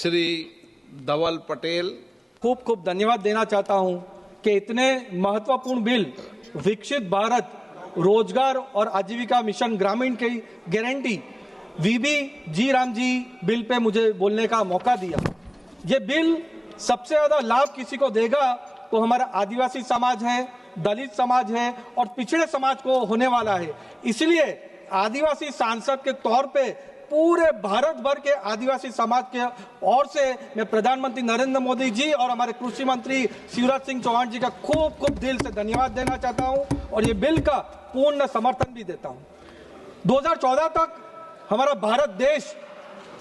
श्री धवल पटेल। खूब खूब धन्यवाद देना चाहता हूँ कि इतने महत्वपूर्ण बिल विकसित भारत, रोज़गार और आजीविका मिशन ग्रामीण की guarantee VB G RAM G bill पे मुझे बोलने का मौका दिया। ये बिल सबसे ज़्यादा लाभ किसी को देगा तो हमारा आदिवासी समाज है, दलित समाज है और पिछड़े समाज को होने वाला है। इसलिए आदिवासी सांसद के तौर पे पूरे भारत भर के आदिवासी समाज के ओर से मैं प्रधानमंत्री नरेंद्र मोदी जी और हमारे कृषि मंत्री शिवराज सिंह चौहान जी का खूब खूब दिल से धन्यवाद देना चाहता हूँ और ये बिल का पूर्ण समर्थन भी देता हूँ। 2014 तक हमारा भारत देश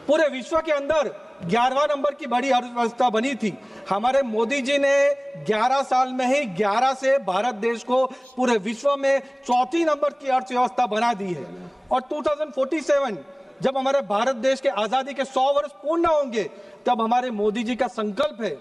पूरे विश्व के अंदर ग्यारहवा नंबर की बड़ी अर्थव्यवस्था बनी थी। हमारे मोदी जी ने 11 साल में ही 11 से भारत देश को पूरे विश्व में चौथी नंबर की अर्थव्यवस्था बना दी है और 2047 जब हमारे भारत देश के आज़ादी के 100 वर्ष पूर्ण होंगे, तब हमारे मोदी जी का संकल्प है,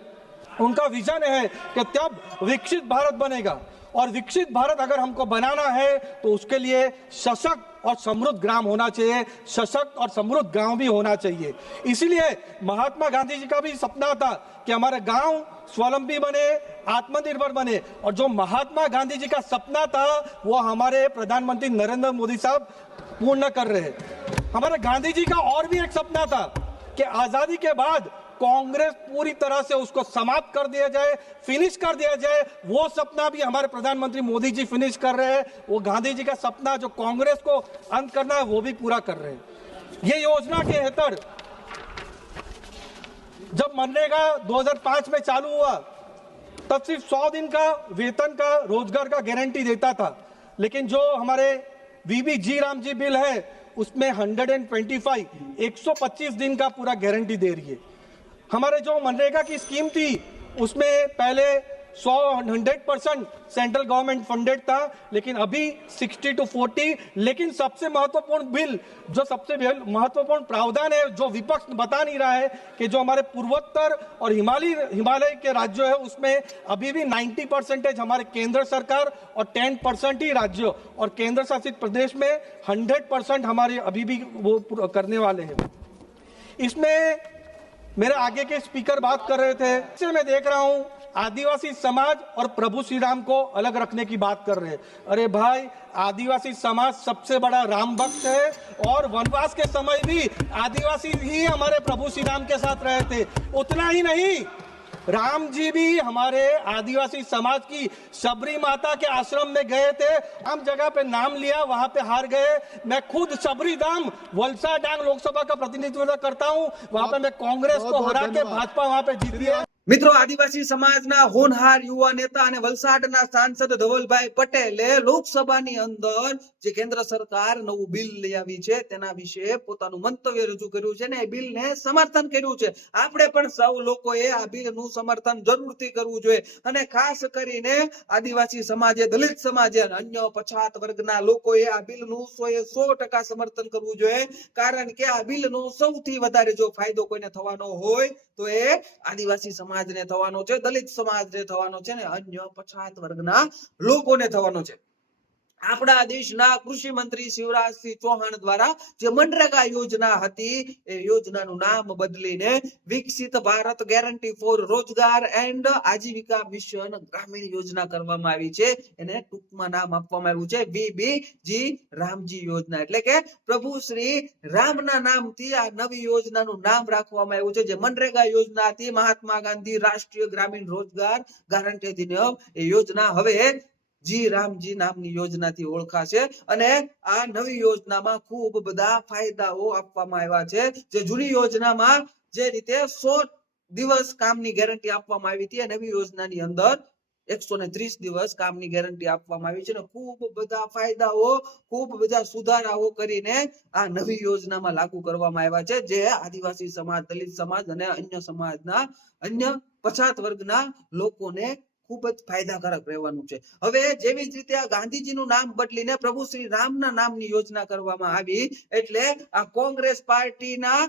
उनका विजन है कि तब विकसित भारत बनेगा। और विकसित भारत अगर हमको बनाना है तो उसके लिए सशक्त और समृद्ध ग्राम होना चाहिए, सशक्त और समृद्ध गाँव भी होना चाहिए। इसीलिए महात्मा गांधी जी का भी सपना था कि हमारे गाँव स्वावलंबी बने, आत्मनिर्भर बने। और जो महात्मा गांधी जी का सपना था, वो हमारे प्रधानमंत्री नरेंद्र मोदी साहब पूर्ण कर रहे हैं। हमारे गांधी जी का और भी एक सपना था कि आज़ादी के बाद कांग्रेस पूरी तरह से उसको समाप्त कर दिया जाए फिनिश कर दिया जाए। वो सपना भी हमारे प्रधानमंत्री मोदी जी फिनिश कर रहे हैं। वो गांधी जी का सपना जो कांग्रेस को अंत करना है, वो भी पूरा कर रहे हैं। ये योजना के हेतर जब मनरेगा 2005 में चालू हुआ, तब सिर्फ़ 100 दिन का वेतन का रोज़गार का गारंटी देता था। लेकिन जो हमारे VB G RAM G bill है उसमें 125 125 दिन का पूरा गारंटी दे रही है हमारे जो मनरेगा की स्कीम थी उसमें पहले 100 hundred percent central government funded था, लेकिन अभी 60 टू 40 लेकिन सबसे महत्वपूर्ण बिल, जो सबसे महत्वपूर्ण प्रावधान है, जो विपक्ष बता नहीं रहा है कि जो हमारे पूर्वोत्तर और हिमालय हिमालय के राज्य है, उसमें अभी भी 90 परसेंटेज हमारे केंद्र सरकार और टेन परसेंट ही राज्य और केंद्र शासित प्रदेश में 100 परसेंट हमारे अभी भी वो करने वाले हैं। इसमें मेरे आगे के स्पीकर बात कर रहे थे मैं देख रहा हूँ आदिवासी समाज और प्रभु श्री राम को अलग रखने की बात कर रहे हैं। अरे भाई आदिवासी समाज सबसे बड़ा राम भक्त है और वनवास के समय भी आदिवासी ही हमारे प्रभु श्री राम के साथ रहे थे उतना ही नहीं राम जी भी हमारे आदिवासी समाज की सबरी माता के आश्रम में गए थे। हम जगह पे नाम लिया वहाँ पे हार गए। मैं खुद सबरी धाम वलसा डांग लोकसभा का प्रतिनिधित्व करता हूँ। वहाँ पे मैं कांग्रेस को हरा के भाजपा वहाँ पे जीती है। મિત્રો, આદિવાસી સમાજના હોનહાર યુવા નેતા અને વલસાડના સાંસદ ધવલભાઈ પટેલે લોકસભાની અંદર જે કેન્દ્ર સરકાર નવું બિલ લઈ આવી છે, તેના વિશે પોતાનું મંતવ્ય રજૂ કર્યું છે ને એ બિલને સમર્થન કર્યું છે. આપણે પણ સૌ લોકોએ આ બિલનું સમર્થન જરૂરથી કરવું જોઈએ અને ખાસ કરીને આદિવાસી સમાજે, દલિત સમાજે અને અન્ય પછાત વર્ગના લોકોએ આ બિલનું સો એ સો ટકા સમર્થન કરવું જોઈએ. કારણ કે આ બિલનો સૌથી વધારે જો ફાયદો કોઈને થવાનો હોય, તો એ આદિવાસી સમાજને થવાનો છે દલિત સમાજને થવાનો છે ને અન્ય પછાત વર્ગના લોકોને થવાનો છે. આપણા દેશના કૃષિ મંત્રી શિવરાજસિંહ ચૌહાણ દ્વારા જે મનરેગા યોજના હતી, એ યોજનાનું નામ બદલીને Viksit Bharat guarantee for Rozgar and Ajeevika mission Gramin યોજના કરવામાં આવી છે. એને ટૂંકમાં નામ આપવામાં આવ્યું છે વીબીજી રામજી યોજના. એટલે કે પ્રભુ શ્રી રામના નામથી આ નવી યોજનાનું નામ રાખવામાં આવ્યું છે. જે મનરેગા યોજના હતી, મહાત્મા ગાંધી રાષ્ટ્રીય ગ્રામીણ રોજગાર ગારંટી અધિનિયમ. એ યોજના હવે જી રામજી નામની યોજનાથી ઓળખાશે અને આ નવી યોજનામાં ખૂબ બધા ફાયદાઓ આપવામાં આવ્યા છે. જે જૂની યોજનામાં જે રીતે સો દિવસ કામની ગેરંટી આપવામાં આવી હતી નવી યોજનાની અંદર એકસો ને ત્રીસ દિવસ કામની ગેરંટી આપવામાં આવી છે અને ખૂબ બધા ફાયદાઓ, ખૂબ બધા સુધારાઓ કરીને આ નવી યોજનામાં લાગુ કરવામાં આવ્યા છે. જે આદિવાસી સમાજ, દલિત સમાજ અને અન્ય સમાજના અન્ય પછાત વર્ગના લોકોને ખૂબ જ ફાયદાકારક રહેવાનું છે. હવે જેવી જ રીતે આ ગાંધીજીનું નામ બદલીને પ્રભુ શ્રી રામના નામની યોજના કરવામાં આવી, એટલે આ કોંગ્રેસ પાર્ટીના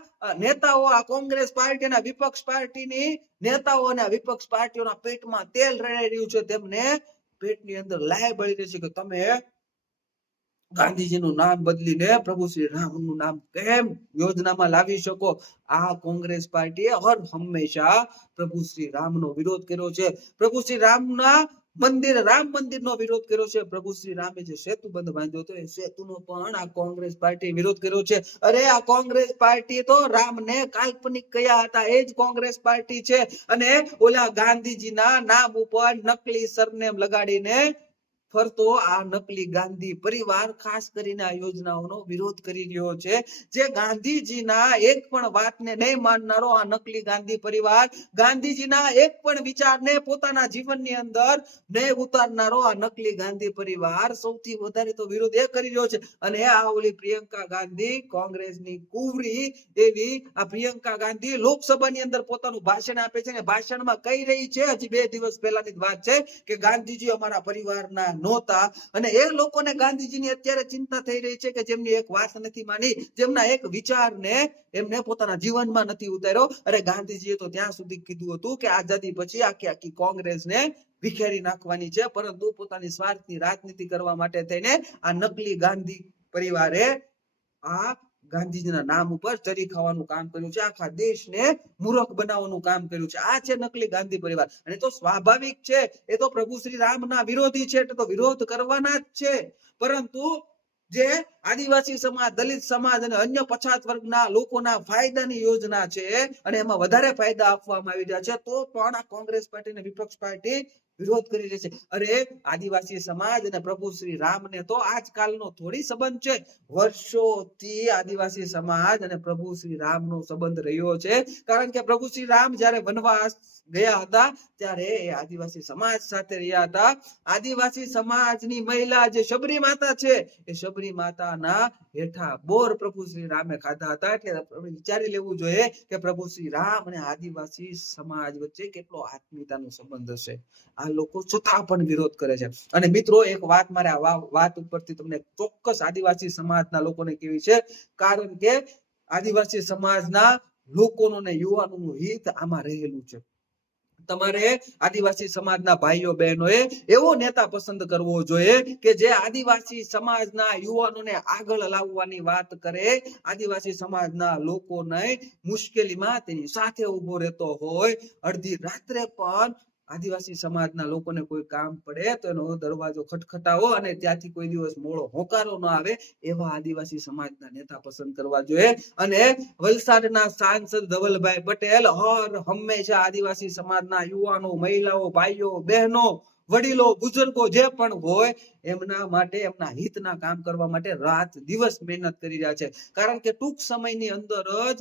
નેતાઓ, આ કોંગ્રેસ પાર્ટીના વિપક્ષ પાર્ટીની નેતાઓ અને વિપક્ષ પાર્ટીઓના પેટમાં તેલ રેડાઈ રહ્યું છે. તેમને પેટની અંદર લાય બળી રહી છે કે તમે ગાંધીજીનું નામ બદલીને પ્રભુ શ્રી રામનું નામ કેમ યોજનામાં લાવી શકો? આ કોંગ્રેસ પાર્ટીએ હર હંમેશા પ્રભુ શ્રી રામનો વિરોધ કર્યો છે. પ્રભુ શ્રી રામના મંદિર, રામ મંદિરનો વિરોધ કર્યો છે. પ્રભુ શ્રી રામે જે સેતુ બંધ બાંધ્યો હતો, એ સેતુનો પણ આ કોંગ્રેસ પાર્ટી વિરોધ કર્યો છે. અરે, આ કોંગ્રેસ પાર્ટી તો રામને કાલ્પનિક કયા હતા? એ જ કોંગ્રેસ પાર્ટી છે. અને ઓલા ગાંધીજીના નામ ઉપર નકલી સરનેમ લગાડીને ફરતો આ નકલી ગાંધી પરિવાર, ખાસ કરીને આ યોજનાઓનો વિરોધ કરી રહ્યો છે. જે ગાંધીજીના એક પણ વાતને નહીં માનનારો આ નકલી ગાંધી પરિવાર, ગાંધીજીના એક પણ વિચારને પોતાના જીવનની અંદર નહીં ઉતારનારો આ નકલી ગાંધી પરિવાર સૌથી વધારે તો વિરોધ એ કરી રહ્યો છે. અને આ ઓલી પ્રિયંકા ગાંધી કોંગ્રેસની કુવરી એવી આ પ્રિયંકા ગાંધી લોકસભાની અંદર પોતાનું ભાષણ આપે છે અને ભાષણમાં કહી રહી છે. હજી બે દિવસ પહેલાની વાત છે કે ગાંધીજી અમારા પરિવારના નહોતા. અને એ લોકોને ગાંધીજીની અત્યારે ચિંતા થઈ રહી છે કે જેમની એક વાત નથી માની, જેમના એક વિચારને એમને પોતાના જીવનમાં નથી ઉતાર્યો. અરે ગાંધીજીએ તો ત્યાં સુધી કીધું હતું કે આઝાદી પછી આખી આખી કોંગ્રેસને વિખેરી નાખવાની છે, પરંતુ પોતાની સ્વાર્થની રાજનીતિ કરવા માટે થઈને આ નકલી ગાંધી પરિવારે આ ગાંધીજીના નામ ઉપર ચરી ખાવાનું કામ કર્યું છે. આખા દેશને મૂર્ખ બનાવવાનું કામ કર્યું છે. આ છે નકલી ગાંધી પરિવાર. અને તો સ્વાભાવિક છે. એ તો પ્રભુ શ્રી રામના વિરોધી છે. તો વિરોધ કરવાના જ છે. પરંતુ જે આદિવાસી સમાજ, દલિત સમાજ અને અન્ય પછાત વર્ગના લોકોના ફાયદાની યોજના છે અને એમાં વધારે ફાયદા આપવામાં આવી રહ્યા છે, તો પણ આ કોંગ્રેસ પાર્ટી અને વિપક્ષ પાર્ટી વિરોધ કરી રહી છે. અરે, આદિવાસી સમાજ અને પ્રભુ શ્રી રામને તો આજકાલનો થોડી સંબંધ છે. વર્ષોથી આદિવાસી સમાજ અને પ્રભુ શ્રી રામનો સંબંધ રહ્યો છે. કારણ કે પ્રભુ શ્રી રામ જ્યારે વનવાસ ગયા હતા, ત્યારે એ આદિવાસી સમાજ સાથે રહ્યા હતા. આદિવાસી સમાજની મહિલા જે શબરી માતા છે, એ શબરી માતાના હેઠા બોર પ્રભુ શ્રી રામે ખાધા હતા. એટલે વિચારી લેવું જોઈએ કે પ્રભુ શ્રી રામ અને આદિવાસી સમાજ વચ્ચે કેટલો આત્મીયતાનો સંબંધ હશે. આ લોકો છતાં પણ વિરોધ કરે છે. અને મિત્રો, એક વાત મારે આ વાત ઉપરથી તમને ચોક્કસ આદિવાસી સમાજના લોકોને કેવી છે? કારણ કે આદિવાસી સમાજના લોકોનું ને યુવાનોનું હિત આમાં રહેલું છે. તમારે આદિવાસી સમાજના ભાઈઓ, બહેનોએ એવો નેતા પસંદ કરવો જોઈએ કે જે આદિવાસી સમાજના યુવાનોને આગળ લાવવાની વાત કરે. આદિવાસી સમાજના લોકોને મુશ્કેલીમાં તેની સાથે ઊભો રહેતો હોય. અડધી રાત્રે પણ આદિવાસી સમાજના લોકોને કોઈ કામ પડે તો એનો દરવાજો ખટખટાવો અને ત્યાંથી કોઈ દિવસ મોળો હોકારો ન આવે એવા આદિવાસી સમાજના નેતા પસંદ કરવા જોઈએ. અને વલસાડના સાંસદ ધવલભાઈ પટેલ હર હંમેશા આદિવાસી સમાજના યુવાનો, મહિલાઓ, ભાઈઓ, બહેનો, વડીલો, બુઝુર્ગો જે પણ હોય એમના માટે, એમના હિતના કામ કરવા માટે રાત દિવસ મહેનત કરી રહ્યા છે. કારણ કે ટૂંક સમયની અંદર જ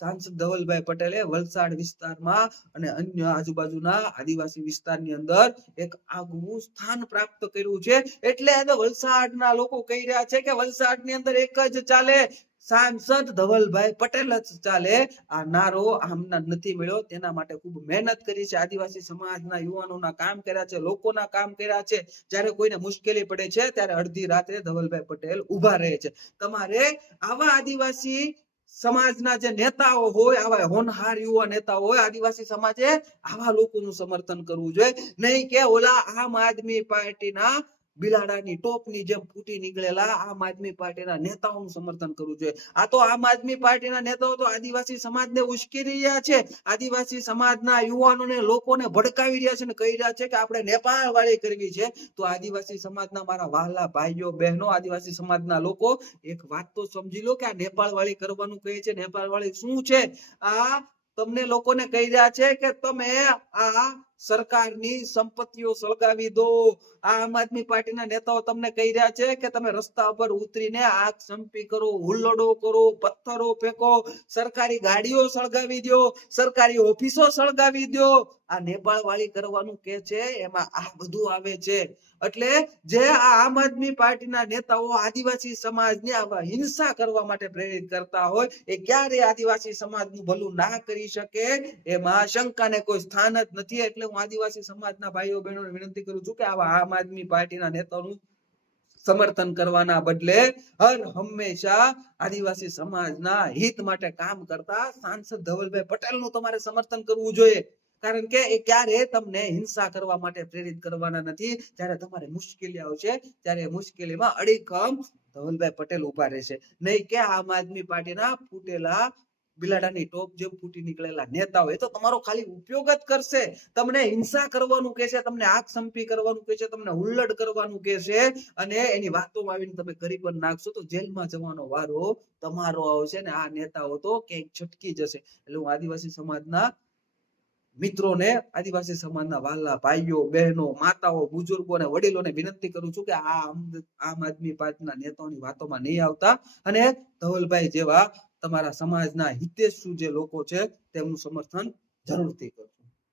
સાંસદ ધવલભાઈ પટેલે વલસાડ વિસ્તારમાં અને અન્ય આજુબાજુના આદિવાસી વિસ્તારની અંદર એક આગવું સ્થાન પ્રાપ્ત કર્યું છે. એટલે વલસાડના લોકો કહી રહ્યા છે કે વલસાડની અંદર એક જ ચાલે. સાંસદ ધવલભાઈ પટેલ જ ચાલે. આ નારો આમના નથી મળ્યો. તેના માટે ખૂબ મહેનત કરી છે. આદિવાસી સમાજના યુવાનોના કામ કર્યા છે, લોકોના કામ કર્યા છે. જ્યારે કોઈને મુશ્કેલી પડે છે, ત્યારે અડધી રાત્રે ધવલભાઈ પટેલ ઊભા રહે છે. તમારે આવા આદિવાસી સમાજના જે નેતાઓ હોય, આવા હોનહાર યુવા નેતાઓ હોય, આદિવાસી સમાજે આવા લોકોનું સમર્થન કરવું જોઈએ. નહીં કે ઓલા આમ આદમી પાર્ટીના બિલાડાની ટોપની જેમ ફૂટી નીકળેલા આમ આદમી પાર્ટીના નેતાઓનું સમર્થન કરવું જોઈએ. આ તો આમ આદમી પાર્ટીના નેતાઓ તો આદિવાસી સમાજને ઉશ્કેરી રહ્યા છે. આદિવાસી સમાજના યુવાનોને લોકોને ભડકાવી રહ્યા છે ને કહી રહ્યા છે કે આપણે નેપાળ વાળી કરવી છે. તો આદિવાસી સમાજના મારા વહાલા ભાઈઓ, બહેનો, આદિવાસી સમાજના લોકો, એક વાત તો સમજી લો કે આ નેપાળ વાળી કરવાનું કહે છે. નેપાળ વાળી શું છે? આ તમને લોકોને કહી રહ્યા છે કે તમે આ સરકારની સંપત્તિઓ સળગાવી દો. આમ આદમી પાર્ટીના નેતાઓ તમને કહી રહ્યા છે કે તમે રસ્તા ઉપર ઉતરીને આગ સંપી કરો, હુલ્લડો કરો, પથ્થરો ફેંકો, સરકારી ગાડીઓ સળગાવી દો, સરકારી ઓફિસો સળગાવી દો. આ નેપાળ વાળી કરવાનું કે છે? એમાં આ બધું આવે છે. એટલે જે આમ આદમી પાર્ટીના નેતાઓ આદિવાસી સમાજને આવા હિંસા કરવા માટે પ્રેરિત કરતા હોય, એ ક્યારે આદિવાસી સમાજનું ભલું ના કરી શકે? એમાં શંકાને કોઈ સ્થાન જ નથી. એટલે હું આદિવાસી સમાજના ભાઈઓ બહેનોને વિનંતી કરું છું કે આવા આમ આદમી પાર્ટીના નેતાનું સમર્થન કરવાના બદલે હર હંમેશા આદિવાસી સમાજના હિત માટે કામ કરતા સાંસદ ધવલભાઈ પટેલનું તમારે સમર્થન કરવું જોઈએ. કારણ કે એ ક્યારે તમને હિંસા કરવા માટે પ્રેરિત કરવાના નથી. જ્યારે તમારે મુશ્કેલી આવશે, ત્યારે મુશ્કેલીમાં અડીખમ ધવલભાઈ પટેલ ઊભા રહેશે. નહીં કે આમ આદમી પાર્ટીના ફૂટેલા બિલાડાની ટોપ જેમ ફૂટી નીકળેલા નેતાઓ, એ તો તમારો ખાલી ઉપયોગ જ કરશે. તમને હિંસા કરવાનું કહેશે તમને આગ સંપી કરવાનું કહેશે તમને હુલ્લડ કરવાનું કહેશે અને એની વાતોમાં આવીને તમે કરી પણ નાખશો તો જેલમાં જવાનો વારો તમારો આવશે ને આ નેતાઓ તો ક્યાંક છટકી જશે. એટલે હું આદિવાસી સમાજના મિત્રોને, આદિવાસી સમાજના વાલા ભાઈઓ, બહેનો, માતાઓ બુજુર્ગો અને વડીલોને વિનંતી કરું છું કે આ આમ આદમી પાર્ટીના નેતાઓની વાતોમાં નહીં આવતા અને ધવલભાઈ જેવા તમારા સમાજના હિતેશુ જે લોકો છે તેમનું સમર્થન જરૂરથી કરો.